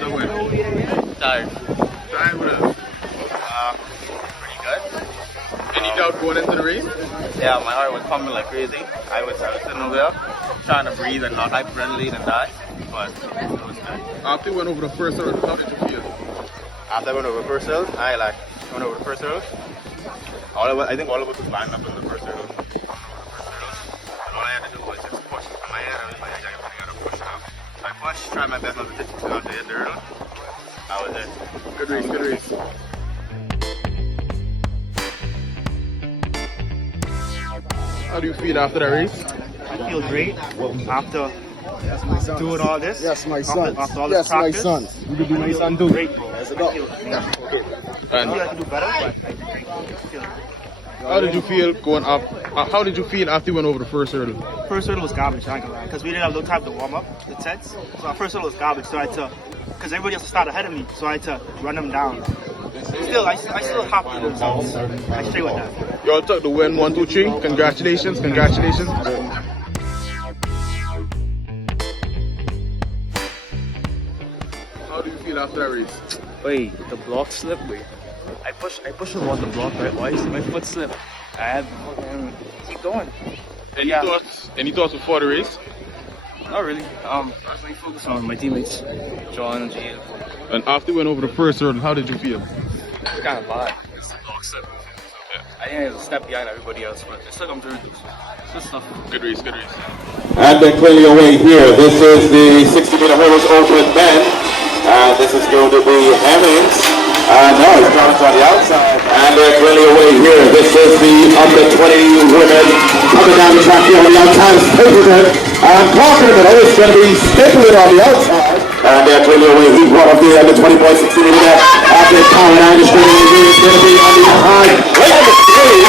it away? Tired. Tired with it. Pretty good. Any doubt going into the race? Yeah, my heart was pumping like crazy. I was sitting over there trying to breathe and not hyperventilate and die, but it was good. After you went over the first hurdle, how did you feel? After I went over the first hill, I went over the first hill. I think all of us was lined up in the first hill. And all I had to do was just push. In my head, I was like, I gotta push now. So I pushed, tried my best not to hit the hurdle. That was it. Good race, good race. How do you feel after that race? I feel great after doing all this. Yes, my son. After all this Yes, my practice. son. You can do my son too. Great, bro. That's I it up. feel And I can do better, but I feel how did you feel going up? How did you feel after you went over the first hurdle? first hurdle was garbage, I ain't gonna lie, because we didn't have no time to warm up the sets. So our first hurdle was garbage, so I had to, because everybody else started ahead of me, so I had to run them down. Still, I still happy with the results. I stay with that. Y'all took the win 1, 2, 3. Congratulations, congratulations. How do you feel after that race? Wait, the block slipped. Wait, I pushed him on the block right. Why is my foot slip? I had to fucking keep going. Any thoughts? Any thoughts before the race? Not really. I was like focused on my teammates, John and Jade. And after you went over the first hurdle, how did you feel? It's kind of bad. It's the block slip. I think I was a step behind everybody else, but it's like I'm through. It's good stuff. Good race, good race. And then clearly away here. This is the 60-meter hurdles open men. This is going to be Hemmings. No, he's coming on the outside. And they're clearly away here. This is the under 20 women coming down the track here on the outside. Stapleton. And Clarkson is going to be Stapleton on the outside. And they're clearly away. He's one of the under 20 boys, 60 meter. After power line is going to be on the outside. Right number 3.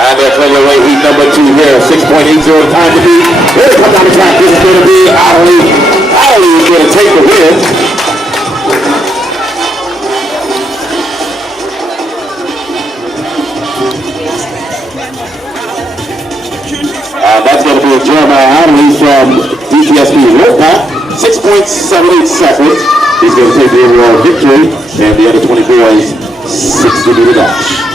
And they're clearly away. Heat number 2 here. 6.80 time to beat. Here they come down the track. This is going to be Adley. Adley is going to take the win. That's going to be Jeremiah Adley from DTSP Wolfpack. 6.78 seconds. He's going to take the overall victory. And the other 20 boys, 60-meter dash.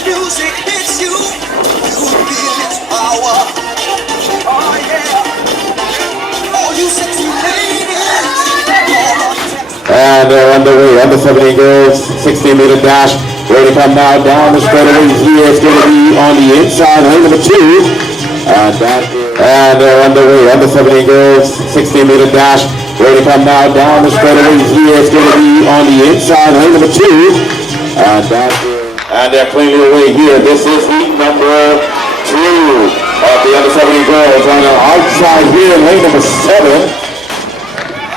Music hits you, you feel its power. Oh yeah, all you sexy ladies. And they're underway, under 17 girls, 16-meter dash. Ready to come now down the straightaway here. It's going to be on the inside, lane number 2. And they're underway, under 17 girls, 16-meter dash. Ready to come now down the straightaway here. It's going to be on the inside, lane number 2. And they're cleanly away here. This is heat number 2 of the under 17 girls on the outside here, lane number 7.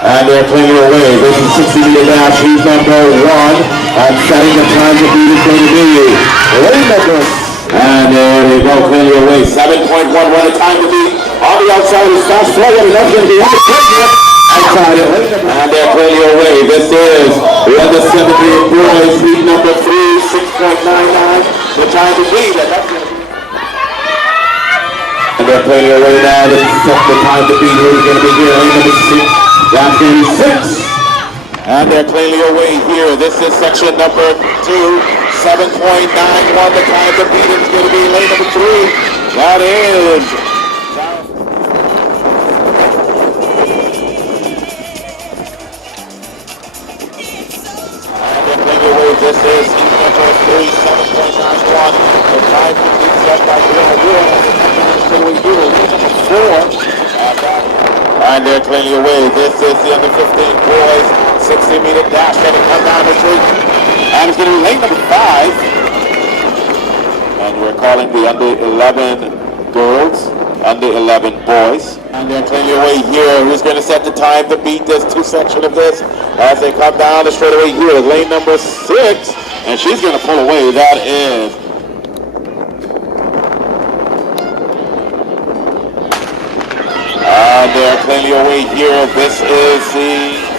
And they're cleaning away. This is 60-meter dash, heat number 1. And setting the time to beat is going to be lane number. And there they go, cleaning away. 7.11 the time to beat. On the outside is fast forward, and that's going to be under 20. Outside it. And they're cleaning away. This is the under 17 boys, heat number 3, 6.99. The time to beat. And that's going to be. And they're cleaning away now. The time to beat is going to be here, lane number 6. That's going to be 6. And they're clearly away here. This is section number 2. 7.91. The time to beat is going to be lane number 3. That is. And they're clearly away. This is heat number 3. 7.91. The time to beat set by Bill Wood. And the lane number 4. And they're clearly away. This is the under 15 boys, 60-meter dash. Going to come down the street. And it's going to be lane number 5. And we're calling the under 11 girls, under 11 boys. And they're clearly away here. Who's going to set the time to beat this 2 section of this as they come down the straightaway here? Lane number 6. And she's going to pull away. That is plainly away here. This is the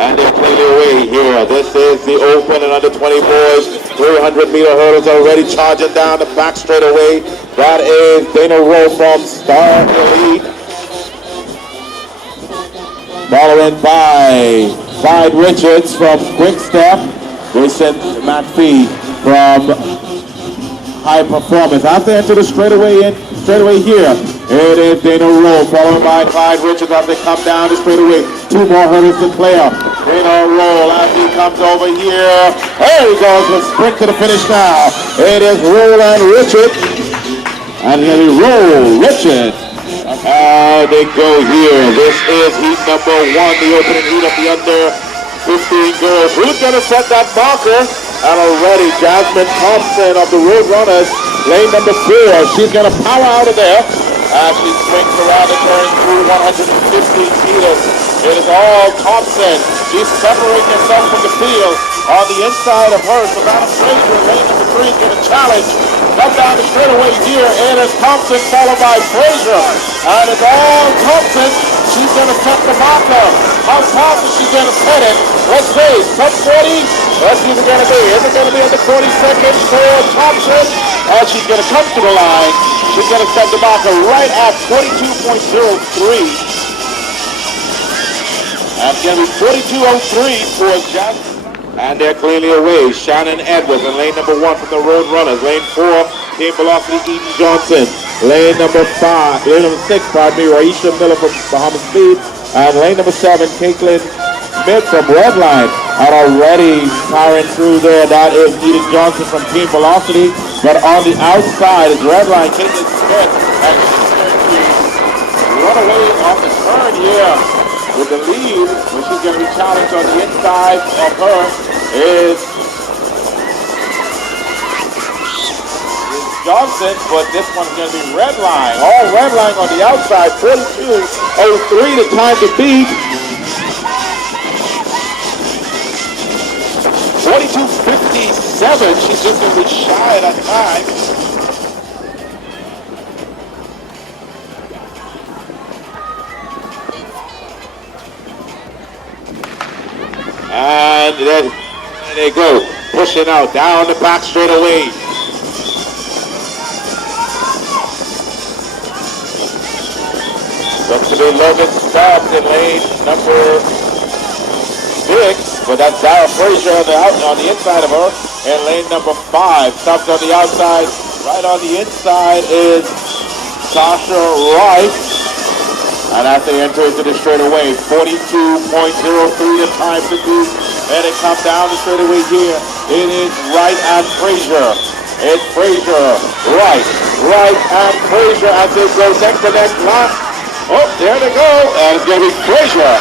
And they're clearly away here. This is the open and under 20 boys. 300-meter hurdles already charging down the back straightaway. That is Dana Rowe from Star Elite. Following by Clyde Richards from Quick Step. Jason McPhee from High Performance. As they enter the straightaway here, it is Dana Rowe, followed by Clyde Richards as they come down the straightaway. 2 more hurdles to clear. Dana Rowe as he comes over here. There he goes, with sprint to the finish now. It is Roland Richards. And here we Rowe Richards. They go here. This is heat number 1, the opening heat of the under 15 girls. Who's going to set that marker? And already Jasmine Thompson of the Road Runners, lane number 4. She's going to power out of there as she swings around the turn through 115 meters. It is all Thompson. She's separating herself from the field. On the inside of her, Savannah Frazier, lane number 3, is going to challenge. Come down the straightaway here. It is Thompson followed by Frazier. And it's all Thompson. She's going to set the marker. How fast is she going to set it? Let's see. Sub 40. Let's see what it's going to be. Is it going to be under 40 seconds for Thompson? And she's going to come to the line. She's going to set the marker right at 42.03. And it's going to be 42.03 for Jasmine. And they're clearly away. Shannon Edwards in lane number 1 from the Road Runners. Lane 4, Team Velocity, Eden Johnson. Lane number 6, Raisha Miller from Bahamas Speed. And lane number 7, Caitlin Smith from Redline. And already powering through there, that is Eden Johnson from Team Velocity. But on the outside is Redline, Caitlin Smith. And she's going to run away off the turn here. With the lead, when she's going to be challenged on the inside of her is Johnson, but this one's going to be Redline. All Redline on the outside, 42.03 the time to beat. 42.57, she's just going to be shy of that time. And there they go, pushing out down the back straight away. Looks to be Logan Stubbs in lane number 6, but that's Dara Frazier on the inside of her. In lane number 5, Stubbs on the outside. Right on the inside is Sasha Rice. And as they enter into the straightaway, 42.03 the time to beat. And it comes down the straightaway here. It is Wright and Frazier. It's Frazier, Wright, and Frazier as they go neck to neck line. Oh, there they go. And it's going to be Frazier.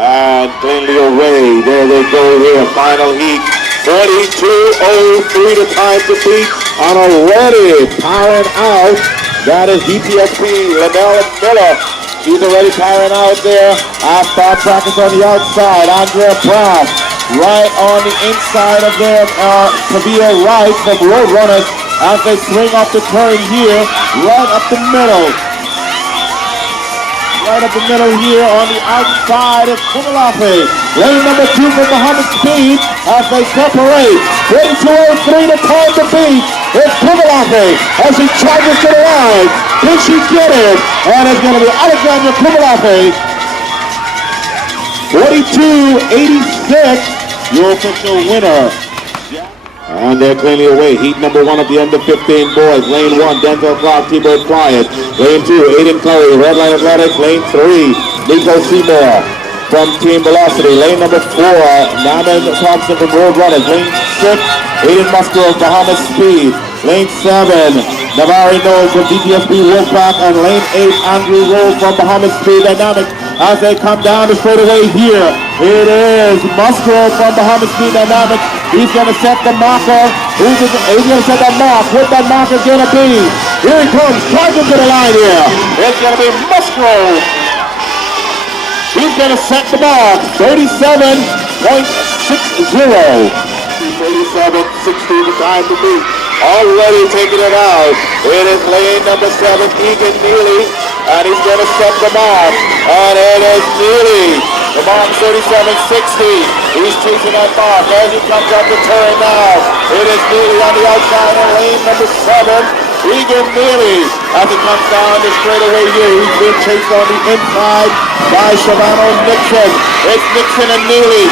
And cleanly away. There they go here. Final heat. 42.03 the time to beat. And already powering out. That is DPSP Linnell Miller. She's already powering out there. Our star trackers on the outside. Andrea Brown. Right on the inside of them. Tavia Wright from Road Runners as they swing off the turn here. Right up the middle. Right up the middle here on the outside is Kumalafe. Lane number 2 from Bahamas Speed as they separate. 42.03 the time to beat. It's Kumalafe as he charges to the line. Can she get it? And it's going to be Alexandra Kumalafe. 42.86, your official winner. And they're clearly away. Heat number 1 of the under 15 boys. Lane 1, Denzel Clark, T-Bird Quiet. Lane 2, Aiden Curry, Redline Athletics. Lane 3, Nico Seymour from Team Velocity. Lane number 4, Naman Thompson from Road Runners. Lane 6, Aiden Musgrove, Bahamas Speed. Lane 7, Navari Knowles from DTSB Wolfpack. And lane 8, Andrew Rowe from Bahamas Speed Dynamics. As they come down the straightaway here, it is Musgrove from Bahamas Speed Dynamics. He's going to set the marker. He's going to set that mark. What that marker is going to be. Here he comes, charging to the line here. It's going to be Musgrove. He's going to set the mark. 37 37.60 the time to beat. Already taking it out. It is lane number 7, Egan Neely, and he's going to set the mark. And it is Neely. The mark 37.60. He's chasing that mark as he comes up the turn now. It is Neely on the outside of lane number 7. Egan Neely, as he comes down the straightaway here, he's being chased on the inside by Shavano Nixon. It's Nixon and Neely,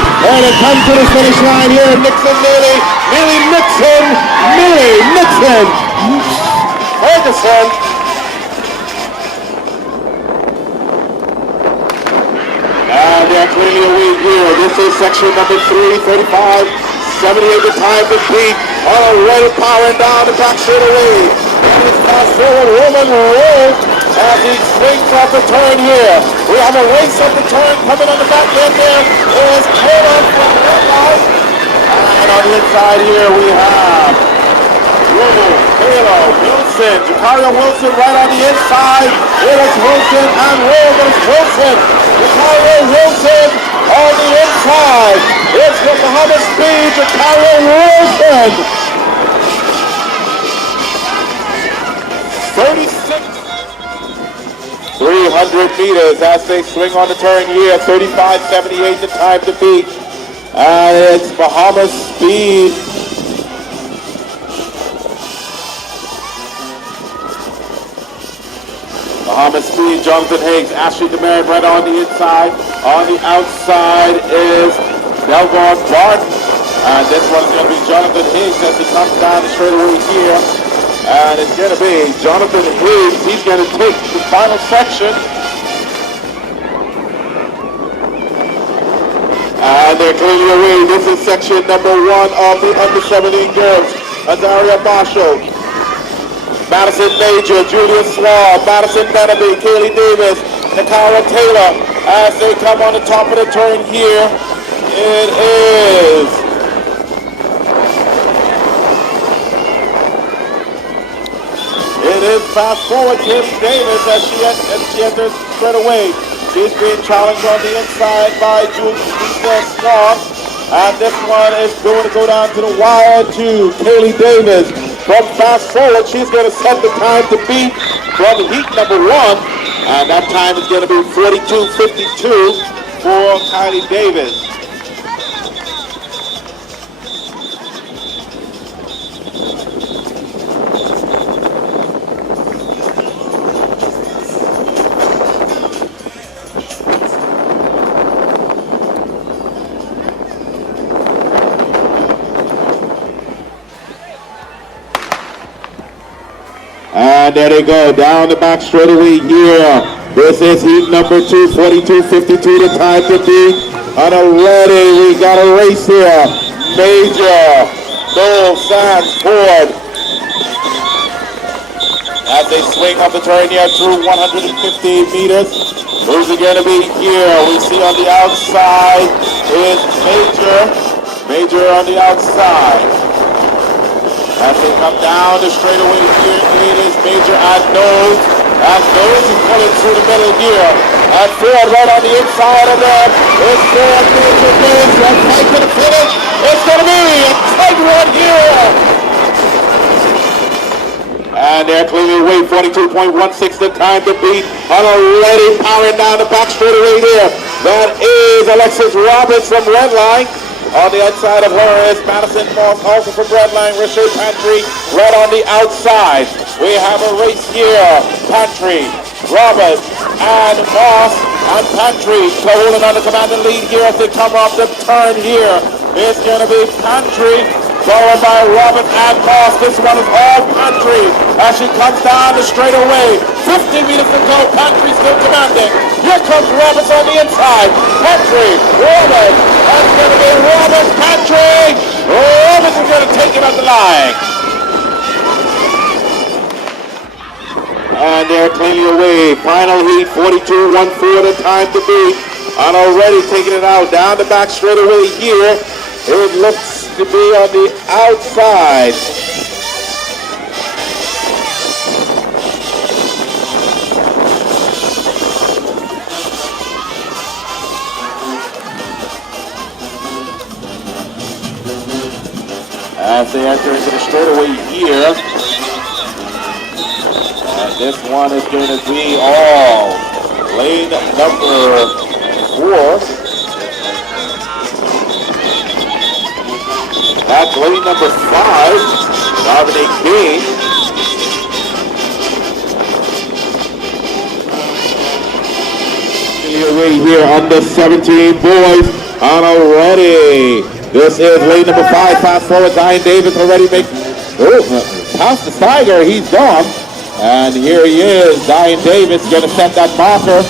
and it comes to the finish line here. Nixon, Neely, Nixon, Ferguson. And they're clearly away here. This is section number 3, 35. 78 the time to beat. Already powering down the back straightaway. And it's fast forward Roman Road as he swings off the turn here. We have a race up the turn coming on the back end there. Is Taylor from the red line. And on the inside here we have Romo, Taylor, Wilson, Jacario Wilson right on the inside. It is Wilson and Roman Wilson. Jacario Wilson on the inside. It's the Muhammad Speed, Jacario Wilson. 300 meters as they swing on the turn here. 35.78 the time to beat. And it's Bahamas Speed. Bahamas Speed, Jonathan Higgs, Ashley DeMeritt right on the inside. On the outside is Delvon Barton. And this one's going to be Jonathan Higgs as he comes down the straightaway here. And it's going to be Jonathan Higgs. He's going to take the final section. And they're clearly away. This is section number 1 of the under 17 girls. Azaria Marshall, Madison Major, Julia Swab, Madison Benaby, Kaylee Davis, Nakara Taylor as they come on the top of the turn here. It is fast forward Kim Davis as she enters straight away. She's being challenged on the inside by Julia Swab. And this one is going to go down to the wire to Kaylee Davis. From fast forward, she's going to set the time to beat from heat number 1. And that time is going to be 42.52 for Kylie Davis. And there they go, down the back straightaway here. This is heat number 2, 42.52 the time to beat. And already we got a race here. Major, Noel Sands, Ford. As they swing up the turn here through 150 meters. Who's it going to be here? We see on the outside is Major on the outside. As they come down the straightaway here, it is Major and Nose. And Nose is pulling through the middle here. And Ford right on the inside of them. It's Ford, Major Nose. Let's fight to the finish. It's going to be a tight one here. And they're clearly away, 42.16 the time to beat. And already powering down the back straightaway there. That is Alexis Roberts from Redline. On the outside of her is Madison Moss, also from Redline. Richard Pantry right on the outside. We have a race here. Pantry, Roberts, and Moss, and Pantry holding on the commanding lead here as they come off the turn here. It's going to be Pantry, followed by Roberts and Moss. This one is all Pantry as she comes down the straightaway. 50 meters to go. Pantry still commanding. Here comes Roberts on the inside. Pantry, Roberts, and it's going to be Roberts, Pantry. Roberts is going to take it up the line. And they're cleanly away. Final heat, 42.14 the time to beat. And already taking it out down the back straightaway here. It looks to be on the outside. as they enter into the straightaway here. And this one is going to be all lane number 4. That's lane number 5, Dominic Dean. Away here under 17 boys on already. This is lane number 5. Fast forward, Zion Davis already making. Past the Steiger, he's gone. And here he is, Zion Davis going to set that marker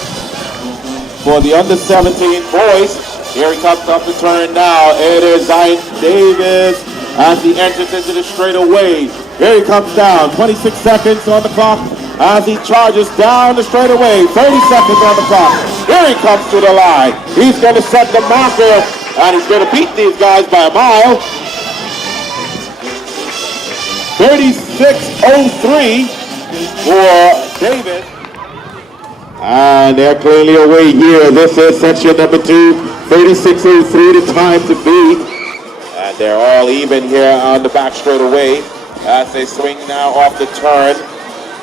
for the under 17 boys. Here he comes up the turn now. It is Zion Davis as he enters into the straightaway. Here he comes down. 26 seconds on the clock as he charges down the straightaway. 30 seconds on the clock. Here he comes to the line. He's going to set the marker and he's going to beat these guys by a mile. 36:03 for Davis. And they're clearly away here. This is section number 2. 36:03 the time to beat. And they're all even here on the back straightaway as they swing now off the turn.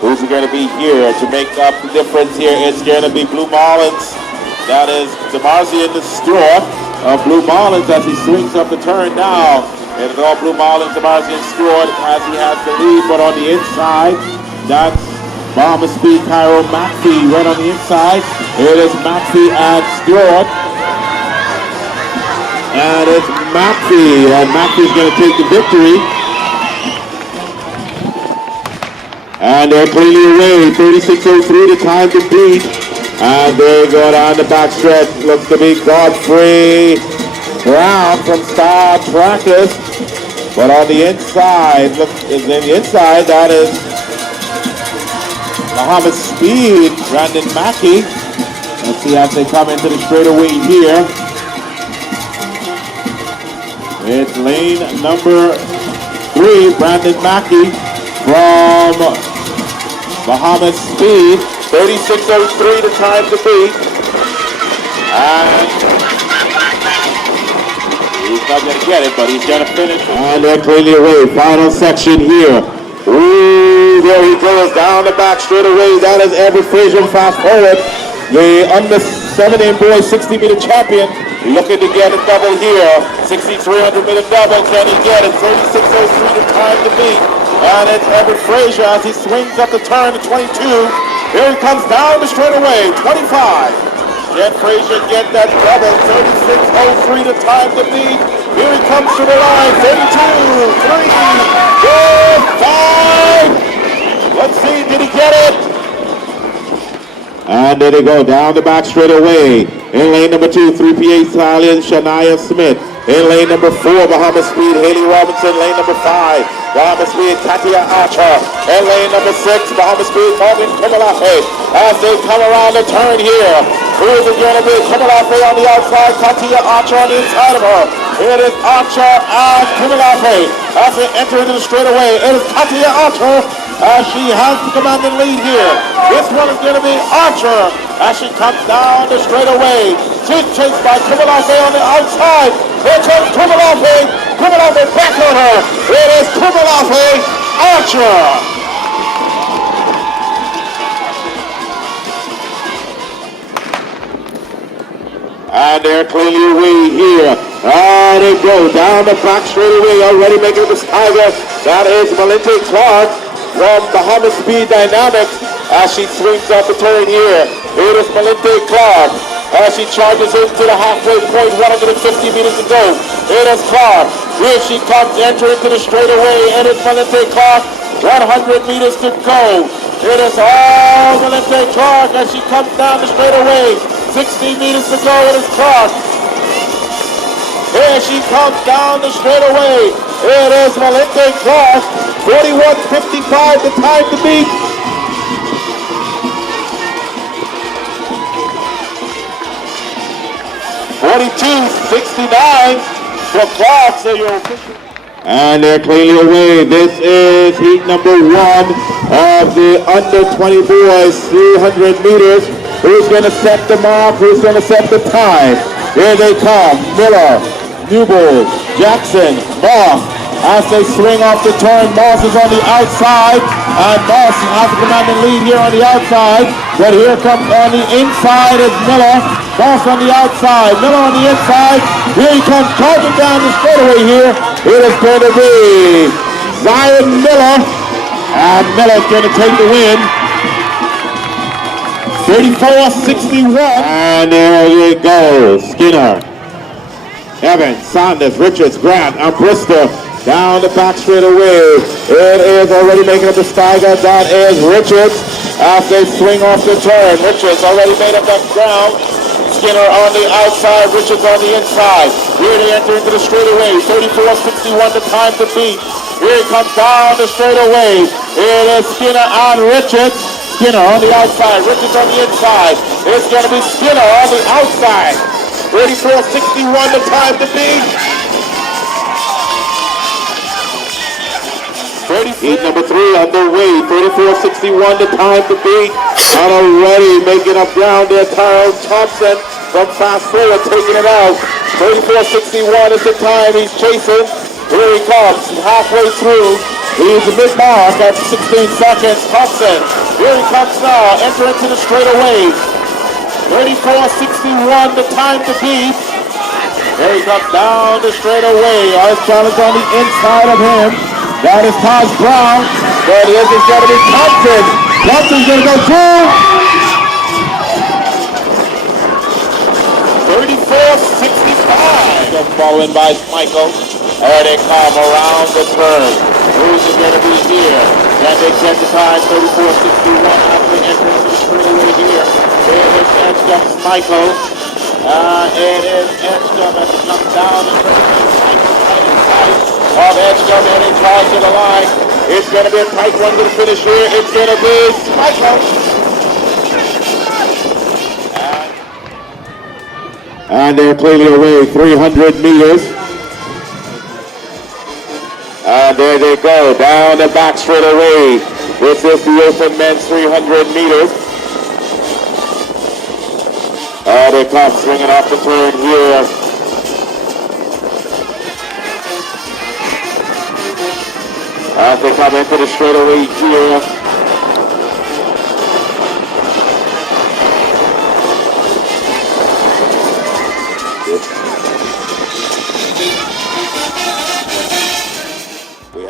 Who's going to be here to make up the difference here? It's going to be Blue Marlins. That is DeMarzi in the store of Blue Marlins as he swings up the turn now. It is all Blue Marlins, DeMarzi and Stewart as he has the lead, but on the inside, that's Bomber Speed Cairo McPhee right on the inside. It is McPhee and Stewart. And it's McPhee, and McPhee's going to take the victory. And they're clearly away. 36:03 the time to beat. And they go down the back stretch. Looks to be Godfrey Brown from Star Trackers. But on the inside, look, is in the inside, that is Muhammad Speed, Brandon Mackey. Let's see as they come into the straightaway here. It's lane number 3, Brandon Mackey from Muhammad Speed. 36:03 the time to beat. And he's not going to get it, but he's going to finish. And they're clearly away. Final section here. Ooh, there he goes down the back straightaway. That is Everett Frazier. Fast forward. The under 17 boys 60-meter champion. Looking to get a double here. 6,300-meter double. Can he get it? 36:03 the time to beat. And it's Everett Frazier as he swings up the turn to 22. Here he comes down the straightaway. 25. Can Frazier get that double? 36:03 the time to beat. Here he comes to the line. 32, 3, 4, 5. Let's see, did he get it? And there they go, down the back straightaway. In lane number 2, 3PA Italian, Shania Smith. In lane number 4, Bahamas Speed, Haley Robinson. Lane number 5, Bahamas Speed, Katia Archer. In lane number 6, Bahamas Speed, Morgan Kimalafe. As they come around the turn here, who is it going to be? Kimalafe on the outside, Katia Archer on the inside of her. It is Archer and Kimalafe. As they enter into the straightaway, it is Katia Archer as she has the commanding lead here. This one is going to be Archer as she comes down the straightaway. She's chased by Kimalafe on the outside. Here comes Kimalafe. Kimalafe back on her. It is Kimalafe, Archer. And they're clearly away here. And they go down the back straightaway, already making the tiger. That is Malinte Clark from Bahamas Speed Dynamics as she swings up the turn here. It is Malinte Clark as she charges into the halfway point, 150 meters to go. It is Clark. Here she comes, entering into the straightaway. It is Malinte Clark, 100 meters to go. It is all Malinte Clark as she comes down the straightaway. 60 meters to go. It is Clark. Here she comes down the straightaway. It is Malinte Clark. 41:55 the time to beat. $42.69 for Clark. So you're official. And they're clearly away. This is heat number 1 of the under 20 boys, 300 meters. Who's going to set the mark? Who's going to set the time? Here they come. Miller, Newbold, Jackson, Moss, as they swing off the turn. Moss is on the outside, and Moss has the commanding lead here on the outside. But here comes on the inside is Miller. Moss on the outside, Miller on the inside. Here he comes charging down the straightaway here. It is going to be Zion Miller, and Miller's going to take the win. 34-61. And there you go. Skinner, Evans, Sanders, Richards, Grant, and Bristol down the back straight away. It is already making up the stagger. That is Richards as they swing off the turn. Richards already made up that ground. Skinner on the outside, Richards on the inside. Here they enter into the straightaway. 34-61 the time to beat. Here he comes down the straightaway. It is Skinner and Richards. Skinner on the outside, Richards on the inside. It's going to be Skinner on the outside. 34-61 the time to beat. Heat number 3 underway. 34-61 the time to beat. And already making up ground there, Tyrone Thompson from Fast Forward taking it out. 34-61 is the time he's chasing. Here he comes, halfway through. He's the mid-mark at 16 seconds. Thompson, here he comes now, enter into the straightaway. 34-61, the time to beat. Here he comes down the straightaway. Our challenge on the inside of him. That is Taj Brown. But this is going to be Thompson. Thompson's going to go through. 34-65. Following by Michael. There they come around the turn. Who's it going to be here? Can they get the time? 34-61 after they enter into the straightaway here. It is Edgecombe Michael. It is Edgecombe as it comes down the straightaway. Michael right inside of Edgecombe and they charge to the line. It's going to be a tight one to the finish here. It's going to be Michael. And they're clearly away 300 meters. And there they go, down the back straight away. This is the open men's 300 meters. They come swinging off the turn here. As they come into the straightaway here.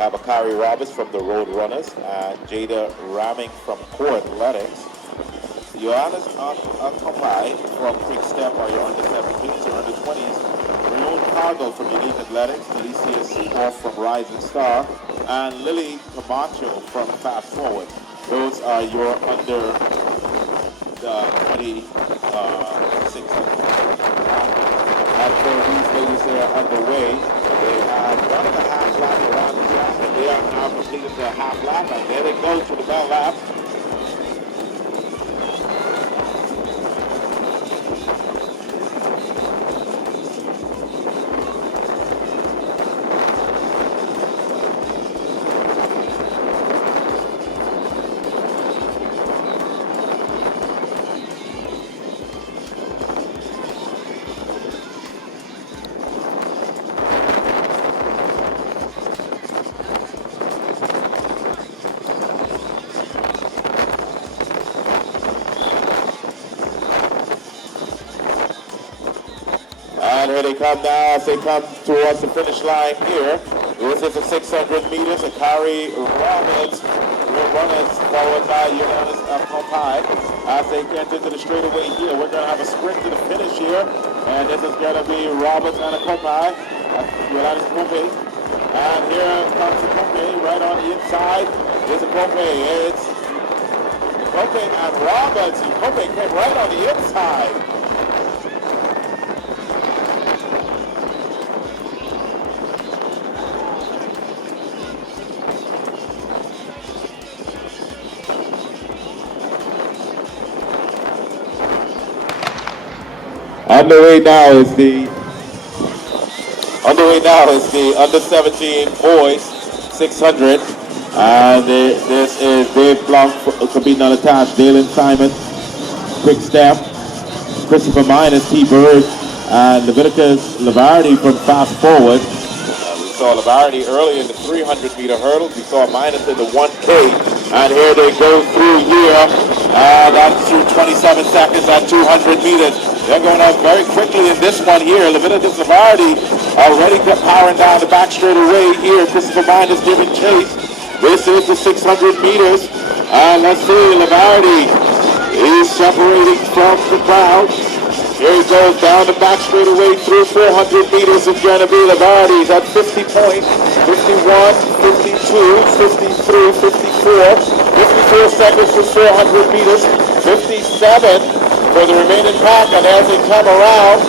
Bakari Roberts from the Road Runners and Jada Ramming from Core Athletics. Johannes Akomai from Quick Step are your under 17s or under 20s. Ramon Cargo from Unique Athletics. Alicia Seaborn from Rising Star. And Lily Camacho from Fast Forward. Those are your under the 26. And for these ladies that are underway, they have 1.5 lap around the track, and they are now completed their half lap, and there they go to the bell lap. And here they come now as they come towards the finish line here. This is the 600 meters. Akari Roberts will run us followed by Johannes Akomai. As they get into the straightaway here, we're going to have a sprint to the finish here. And this is going to be Roberts and Akomai. Johannes Akomai. And here comes Akomai right on the inside. Here's Akomai. It's Akomai and Roberts. Akomai came right on the inside. Underway now is the under 17 boys 600, and this is Dave Blanc competing unattached, Dalen Simon, Quick Step, Christopher Minus, T. Bird, and Leviticus Lavardi from Fast Forward. saw Lavardi early in the 300-meter hurdles. We saw Minus in the 1K. And here they go through here. That's through 27 seconds at 200 meters. They're going up very quickly in this one here. Leviticus Lavardi already powering down the back straight away here. Christopher Minus giving chase. This is the 600 meters. And let's see, Lavardi is separating from the crowd. Here he goes down the back straightaway through 400 meters. It's going to be Lavardi. He's at 50 points. 51, 52, 53, 54. 54 seconds for 400 meters. 57 for the remaining pack. And as they come around,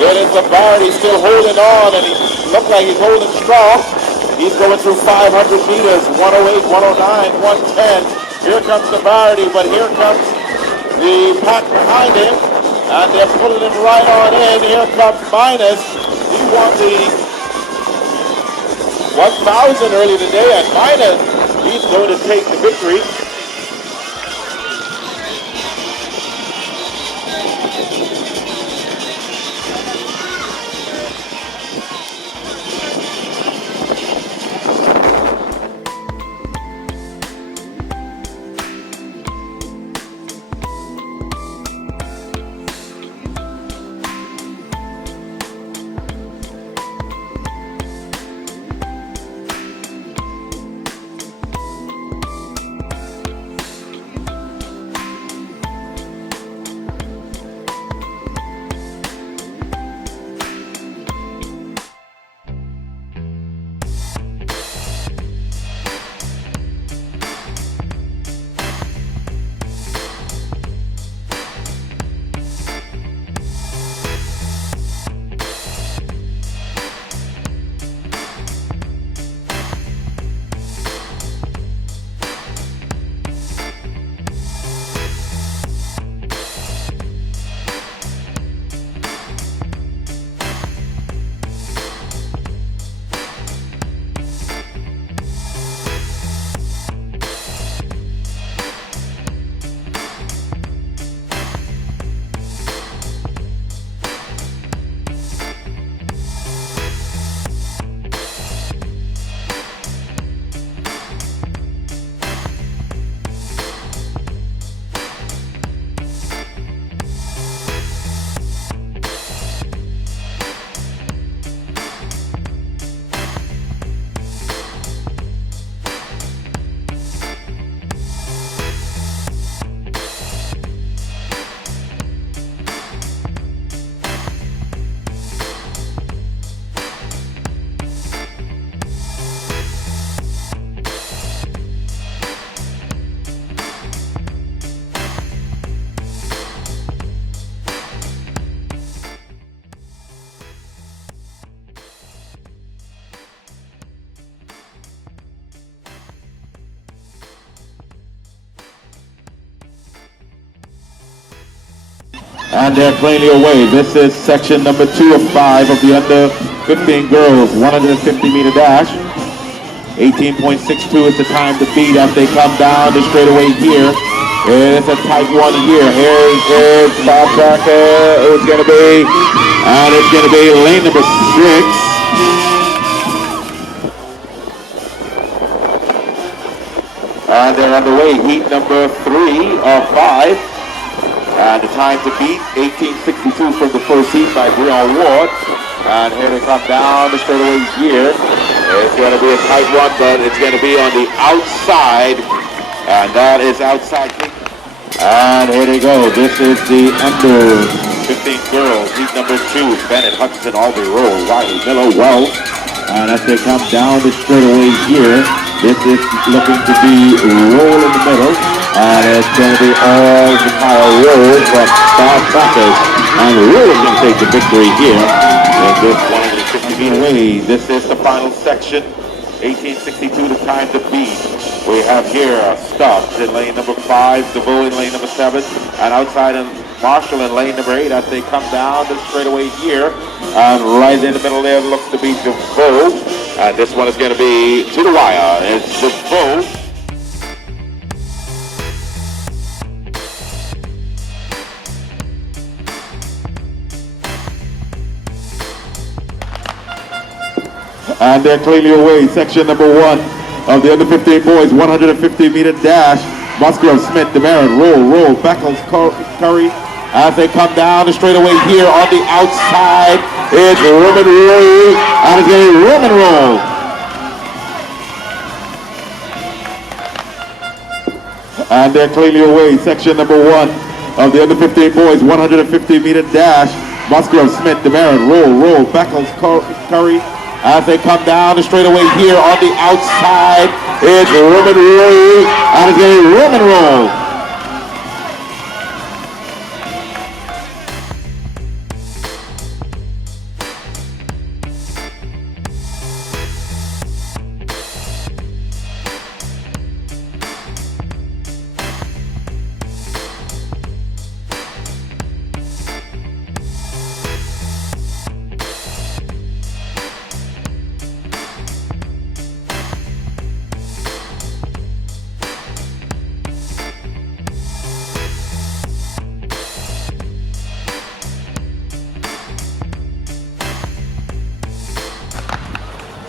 it is Lavardi still holding on. And he looks like he's holding strong. He's going through 500 meters. 108, 109, 110. Here comes Lavardi, but here comes the pack behind him. And they're pulling him right on in. Here comes Minus. He won the 1,000 earlier today, and Minus, he's going to take the victory. And they're plainly away. This is section number 2 of 5 of the under 15 girls 150-meter dash. 18.62 is the time to beat as they come down the straightaway here. It's a tight one here. Here's Bob Barker. It's going to be, and it's going to be lane number 6. And they're underway. Heat number 3 of 5. And the time to beat, 18.62 from the first heat by Breon Ward. And here they come down the straightaway here. It's going to be a tight one, but it's going to be on the outside. And that is outside. And here they go. This is the under 15 girls. Heat number 2, Bennett, Hudson, Aubrey, Rowe, Wiley, Miller, Wells. And as they come down the straightaway here, this is looking to be roll in the middle. And it's going to be all the entire roll from Bob Barker. And Rowe is going to take the victory here. And this 150 feet away. This is the final section. 18.62 the time to beat. We have here Stubbs in lane number 5, DeVoe in lane number 7, and outside in Marshall in lane number 8 as they come down the straightaway here. And right in the middle there looks to be DeVoe. And this one is going to be to the wire. It's DeVoe. And they're clearly away. Section number 1 of the under 15 boys, 150 meter dash. Musgrove, Smith, Demerit, roll, Beckles, Curry. As they come down the straightaway here on the outside, it's Roman roll, and it's a Roman roll. And they're clearly away. Section number 1 of the under 15 boys, 150 meter dash. Musgrove, Smith, Demerit, roll, Beckles, Curry. As they come down the straightaway here on the outside, it's Roman roll, and it's a Roman roll.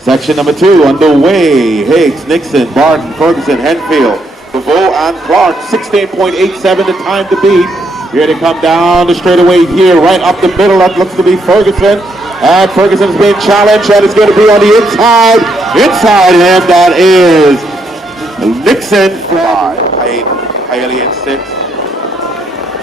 Section number 2 underway. Higgs, Nixon, Barton, Ferguson, Henfield, DeVoe, and Clark. 16.87 the time to beat. Here they come down the straightaway here, right up the middle. That looks to be Ferguson. And Ferguson's being challenged, and it's going to be on the inside. Inside him, that is Nixon. 5, Haley in 6.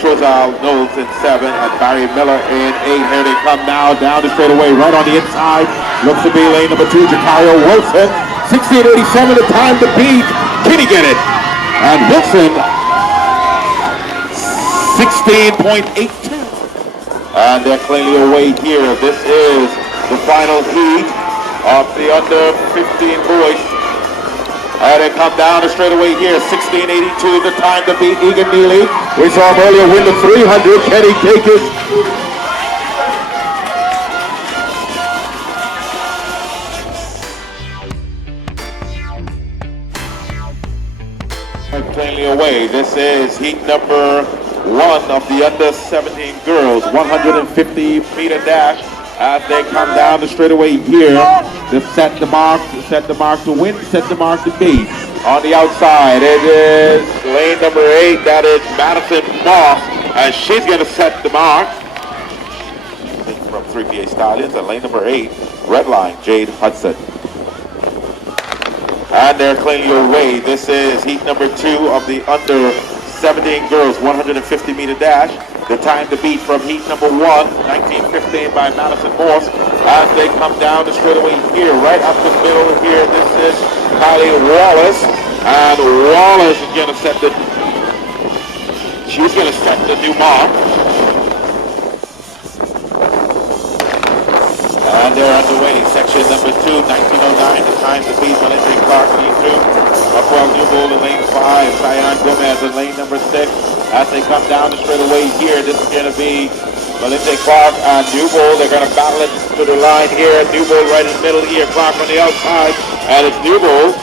Trozal Knowles in 7, and Barry Miller in 8. Here they come now down the straightaway, right on the inside. Looks to be lane number 2, Jakario Wilson. 16.87 the time to beat. Can he get it? And Wilson, 16.82. And they're clearly away here. This is the final heat of the under 15 boys. And they come down the straightaway here. 16.82 is the time to beat Egan Neely. We saw him earlier win the 300. Can he take it? Plainly away. This is heat number 1 of the under 17 girls, 150 meter dash. As they come down the straightaway here, to set the mark to win, set the mark to beat. On the outside, it is lane number 8. That is Madison Moss, and she's going to set the mark. From 3PA Stallions, and lane number 8, red line, Jade Hudson. And they're clearly away. This is heat number 2 of the under 17 girls, 150 meter dash. The time to beat from heat number 1, 1915 by Madison Morse. As they come down the straightaway here, right up the middle here, this is Kylie Wallace. And Wallace is going to set the new mark. And they're underway. Section number 2, 1909, the time to beat Melinda Clark, lane 2. Upwell Newbold in lane 5, Cheyenne Gomez in lane number 6. As they come down the straightaway here, this is going to be Melinda Clark and Newbold. They're going to battle it to the line here. Newbold right in the middle here, Clark on the outside, and it's Newbold.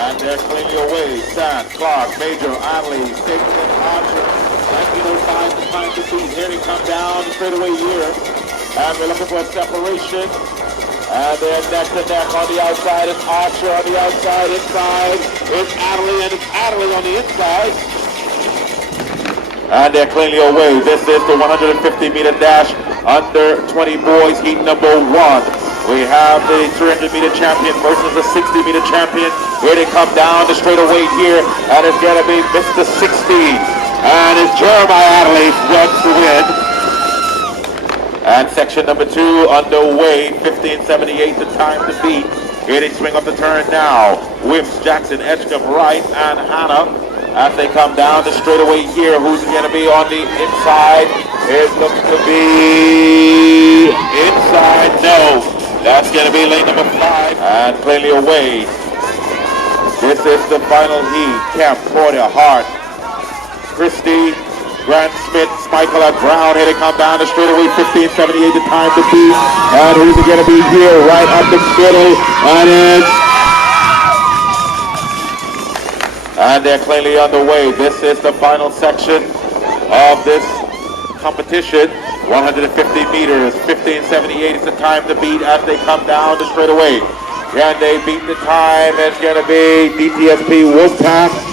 And they're clearly away. Sand, Clark, Major, Adley, Stapleton, Archer. 1905 the time to beat. Here they come down the straightaway here. And we're looking for a separation. And they're neck to neck on the outside. It's Archer on the outside. Inside, it's Adley, and it's Adley on the inside. And they're clearly away. This is the 150 meter dash under 20 boys, heat number 1. We have the 300 meter champion versus the 60 meter champion. Here they come down the straightaway here, and it's going to be Mr. 60. And it's Jeremiah Adley wants to win. And section number 2 underway, 15:78 the time to beat. Here they swing up the turn now. Wims, Jackson, Edgecombe, Wright, and Hannah. As they come down the straightaway here, who's going to be on the inside? It looks to be inside. No, that's going to be lane number 5. And clearly away. This is the final heat. Kemp, Porter, Hart, Christie, Grant Smith, Michael at Brown. Here they come down the straightaway, 15:78 the time to beat. And who's it going to be here? Right up the middle. And they're clearly underway. This is the final section of this competition. 150 meters, 15:78 is the time to beat as they come down the straightaway. Can they beat the time? It's going to be DTSP Wolfpack